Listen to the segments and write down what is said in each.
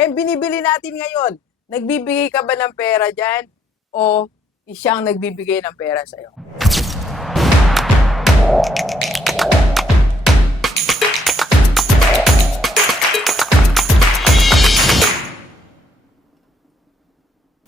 Kaya binibili natin ngayon. Nagbibigay ka ba ng pera dyan? O siyang nagbibigay ng pera sa'yo?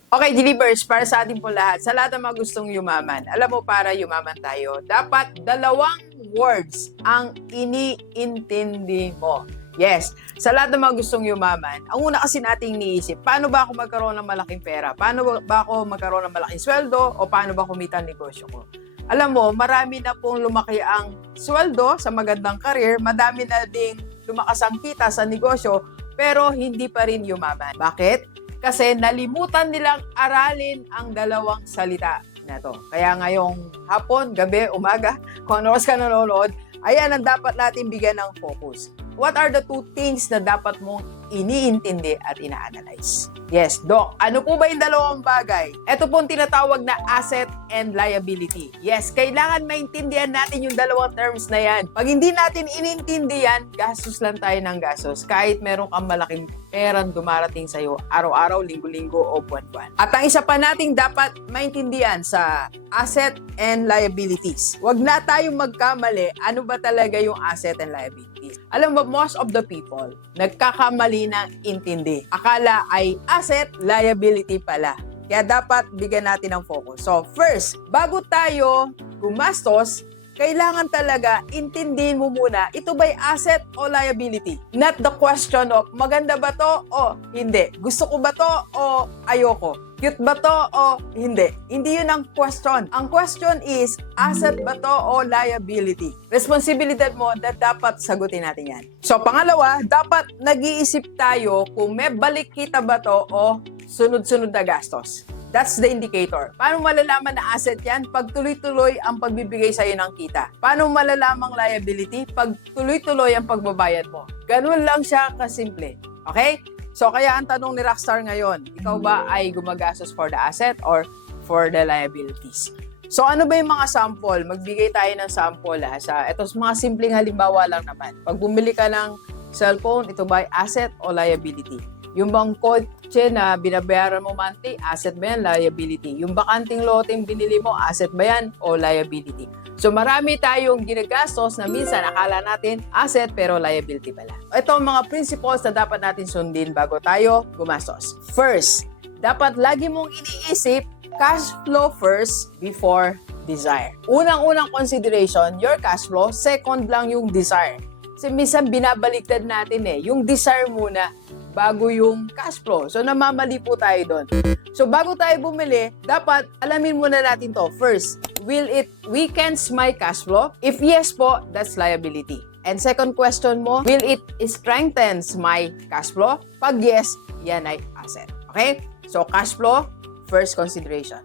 Okay, Delivers, para sa ating po lahat, sa lahat ng mga gustong yumaman, alam mo, para yumaman tayo, dapat dalawang words ang iniintindi mo. Yes, sa lahat ng mga gustong yumaman, ang una kasi nating iniisip, paano ba ako magkaroon ng malaking pera? Paano ba ako magkaroon ng malaking sweldo? O paano ba kumita ang negosyo ko? Alam mo, marami na pong lumaki ang sweldo sa magandang career, madami na ding lumakas ang kita sa negosyo, pero hindi pa rin yumaman. Bakit? Kasi nalimutan nilang aralin ang dalawang salita na to. Kaya ngayong hapon, gabi, umaga, kung ano oras ka nanonood, ayan ang dapat natin bigyan ng focus. What are the two things na dapat mong iniintindi at ina-analyze? Yes, Doc, ano po ba yung dalawang bagay? Ito po ang tinatawag na asset and liability. Yes, kailangan maintindihan natin yung dalawang terms na yan. Pag hindi natin inintindihan, gastos lang tayo ng gastos. Kahit meron kang malaking perang dumarating sa'yo araw-araw, linggo-linggo o buwan-buwan. At ang isa pa nating dapat maintindihan sa asset and liabilities. Huwag na tayong magkamali, ano ba talaga yung asset and liabilities? Alam mo, most of the people, nagkakamali ng intindi. Akala ay asset, liability pala. Kaya dapat bigyan natin ng focus. So first, bago tayo gumastos, kailangan talaga intindihin mo muna, ito ba'y asset o liability? Not the question of, maganda ba to o hindi? Gusto ko ba to o ayoko? Cute ba to o hindi? Hindi yun ang question. Ang question is, asset ba to o liability? Responsibilidad mo na dapat sagutin natin yan. So pangalawa, dapat nag-iisip tayo kung may balik kita ba to o sunod-sunod na gastos. That's the indicator. Paano malalaman na asset yan? Pag tuloy-tuloy ang pagbibigay sa'yo ng kita. Paano malalamang liability? Pag tuloy-tuloy ang pagbabayad mo. Ganun lang siya kasimple. Okay? So kaya ang tanong ni Rockstar ngayon, ikaw ba ay gumagastos for the asset or for the liabilities? So ano ba yung mga sample? Magbigay tayo ng sample ito mga simpleng halimbawa lang naman. Pag bumili ka ng cellphone, ito ba ay asset o liability? Yung bang kotse na binabayaran mo monthly, asset ba yan, liability? Yung bakanting loteng binili mo, asset ba yan o liability? So marami tayong ginagastos na minsan akala natin asset pero liability pala. Ito ang mga principles na dapat natin sundin bago tayo gumastos. First, dapat lagi mong iniisip cash flow first before desire. Unang-unang consideration, your cash flow. Second lang yung desire. Kasi minsan binabaliktad natin yung desire muna bago yung cash flow. So, namamali po tayo doon. So, bago tayo bumili, dapat alamin muna natin to. First, will it weakens my cash flow? If yes po, that's liability. And second question mo, will it strengthens my cash flow? Pag yes, yan ay asset. Okay? So, cash flow, first consideration.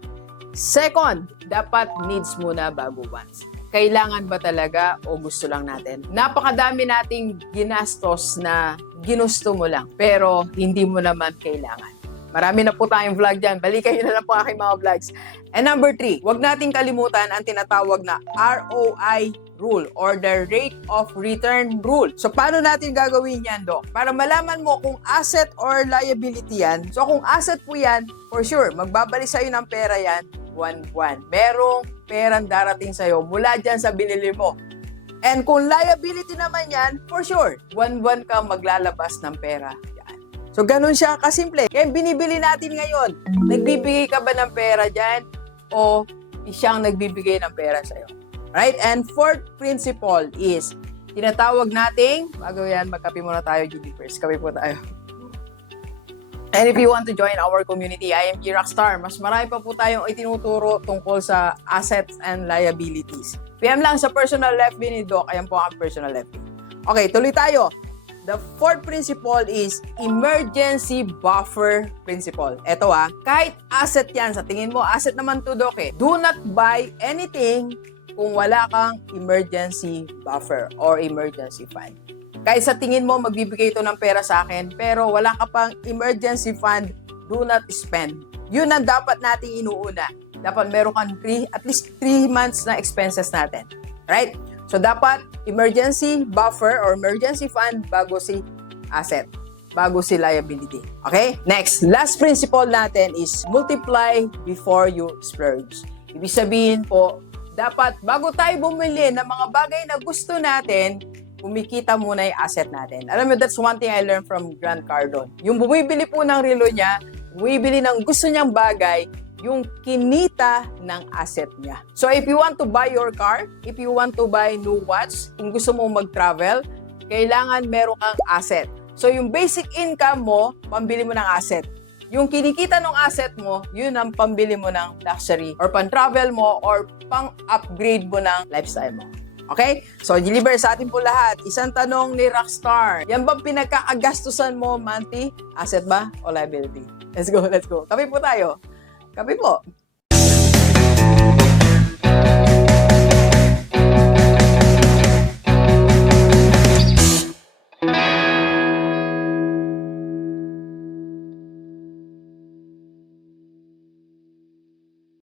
Second, dapat needs muna bago wants. Kailangan ba talaga o gusto lang natin? Napakadami nating ginastos na ginusto mo lang, pero hindi mo naman kailangan. Marami na po tayong vlog dyan. Balikan nyo na lang po aking mga vlogs. And number 3, huwag nating kalimutan ang tinatawag na ROI rule or the rate of return rule. So, paano natin gagawin yan, Doc? Para malaman mo kung asset or liability yan. So, kung asset po yan, for sure, magbabalik sa'yo ng pera yan, buwan-buwan. Merong perang darating sa'yo mula dyan sa binili mo. And kung liability naman yan, for sure, buwan-buwan ka maglalabas ng pera. So, ganun siya kasimple. Kaya binibili natin ngayon, nagbibigay ka ba ng pera dyan o siyang nagbibigay ng pera sa'yo? Right? And fourth principle is, tinatawag nating, bago yan, magkape muna tayo, Judy first. Kape po tayo. And if you want to join our community, I am Rockstar. Mas marami pa po tayong itinuturo tungkol sa assets and liabilities. PM lang sa personal FB ni Doc. Ayan po ang personal FB. Okay, tuloy tayo. The fourth principle is emergency buffer principle. Ito kahit asset yan, sa tingin mo, asset naman to, Doc do not buy anything kung wala kang emergency buffer or emergency fund. Kahit sa tingin mo, magbibigay ito ng pera sa akin, pero wala ka pang emergency fund, do not spend. Yun ang dapat nating inuuna. Dapat meron kang at least 3 months na expenses natin. Right? So, dapat emergency buffer or emergency fund bago si asset. bago si liability. Okay? Next, last principle natin is multiply before you splurge. Ibig sabihin po, dapat bago tayo bumili ng mga bagay na gusto natin, kumikita muna yung asset natin. Alam mo, that's one thing I learned from Grant Cardone. Yung bumibili po ng relo niya, bumibili ng gusto niyang bagay, yung kinita ng asset niya. So if you want to buy your car, if you want to buy new watch, kung gusto mo mag-travel, kailangan meron kang asset. So yung basic income mo, pambili mo ng asset. Yung kinikita ng asset mo, yun ang pambili mo ng luxury or pang-travel mo or pang-upgrade mo ng lifestyle mo. Okay? So, deliver sa atin po lahat. Isang tanong ni Rockstar. Yan ba pinagkakagastusan mo monthly? Asset ba o liability? Let's go, let's go. Kape po tayo. Kape po.